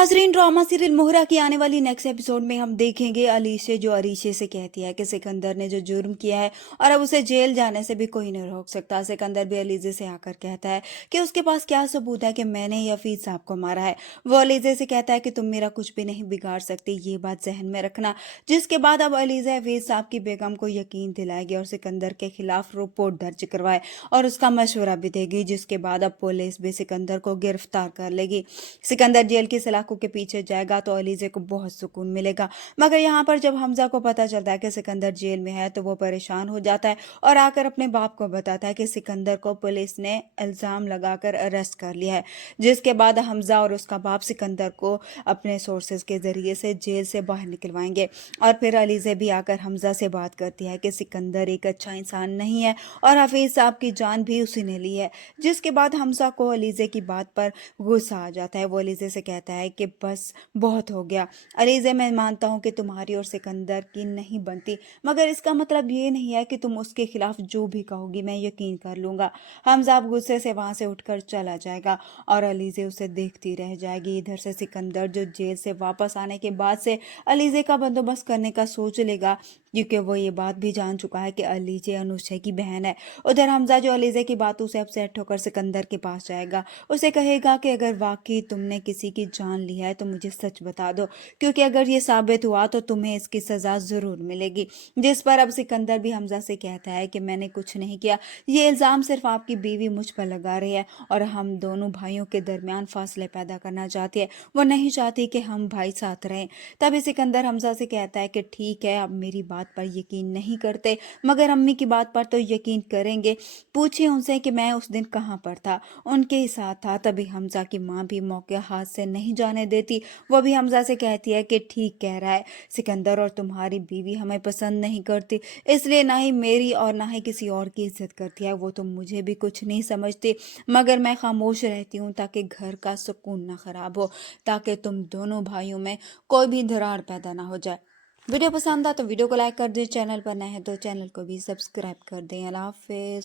नाजरीन, drama serial मोहरा की आने वाली नेक्स्ट एपिसोड में हम देखेंगे अलीशे जो अरीशे से कहती है कि सिकंदर ने जो जुर्म किया है और अब उसे जेल जाने से भी कोई नहीं रोक सकता। सिकंदर भी अलीजे से आकर कहता है कि उसके पास क्या सबूत है कि मैंने ही हफीज साहब को मारा है। वो अलीजे से कहता है कि तुम मेरा कुछ भी नहीं बिगाड़ सकती, ये बात जहन में रखना। जिसके बाद अब अलीजा हफीज साहब की बेगम को यकीन दिलाएगी और सिकंदर के खिलाफ रिपोर्ट दर्ज करवाए और उसका मशवरा भी देगी। जिसके बाद अब पुलिस भी सिकंदर को गिरफ्तार कर लेगी। सिकंदर जेल की सलाखों के पीछे जाएगा तो अलीजे को बहुत सुकून मिलेगा। मगर यहाँ पर जब हमजा को पता चलता है कि सिकंदर जेल में है तो वो परेशान हो जाता है और आकर अपने बाप को बताता है कि सिकंदर को पुलिस ने इल्जाम लगाकर अरेस्ट कर लिया है। जिसके बाद हमजा और उसका बाप सिकंदर को अपने सोर्सेज के जरिए से जेल से बाहर निकलवाएंगे। और फिर अलीजे भी आकर हमजा से बात करती है कि सिकंदर एक अच्छा इंसान नहीं है और हफीज साहब की जान भी उसी ने ली है। जिसके बाद हमजा को अलीजे की बात पर गुस्सा आ जाता है। वो अलीजे से कहता है कि बस बहुत हो गया अलीजे, मैं मानता हूँ कि तुम्हारी और सिकंदर की नहीं बनती, मगर इसका मतलब ये नहीं है कि तुम उसके खिलाफ जो भी कहोगी मैं यकीन कर लूंगा। हमजा अब गुस्से से वहां से उठकर चला जाएगा और अलीजे उसे देखती रह जाएगी। इधर से सिकंदर जो जेल से वापस आने के बाद से अलीजे का बंदोबस्त करने का सोच लेगा, क्योंकि वो ये बात भी जान चुका है कि अलीजे अनुष्य की बहन है। उधर हमजा जो अलीजे की बातों से अपसेट होकर सिकंदर के पास जाएगा, उसे कहेगा कि अगर वाकई तुमने किसी की जान ली है तो मुझे सच बता दो, क्योंकि अगर ये साबित हुआ तो तुम्हें इसकी सजा जरूर मिलेगी। जिस पर अब सिकंदर भी हमजा से कहता है कि मैंने कुछ नहीं किया, ये इल्जाम सिर्फ आपकी बीवी मुझ पर लगा रही है और हम दोनों भाइयों के दरमियान फासले पैदा करना चाहती है। वो नहीं चाहती कि हम भाई साथ रहें। तभी सिकंदर हमजा से कहता है कि ठीक है, अब मेरी बात पर यकीन नहीं करते मगर अम्मी की बात पर तो यकीन करेंगे। पूछिए उनसे कि मैं उस दिन कहाँ पर था, उनके ही साथ था। तभी हमजा की माँ भी मौके हाथ से नहीं जाने देती। वो भी हमजा से कहती है कि ठीक कह रहा है सिकंदर, और तुम्हारी बीवी हमें पसंद नहीं करती, इसलिए ना ही मेरी और ना ही किसी और की इज्जत करती है। वो तो मुझे भी कुछ नहीं समझती, मगर मैं खामोश रहती हूँ ताकि घर का सुकून ना खराब हो, ताकि तुम दोनों भाइयों में कोई भी दरार पैदा ना हो जाए। वीडियो पसंद आ तो वीडियो को लाइक कर दें, चैनल पर नए हैं तो चैनल को भी सब्सक्राइब कर दें। अल्लाह हाफिज।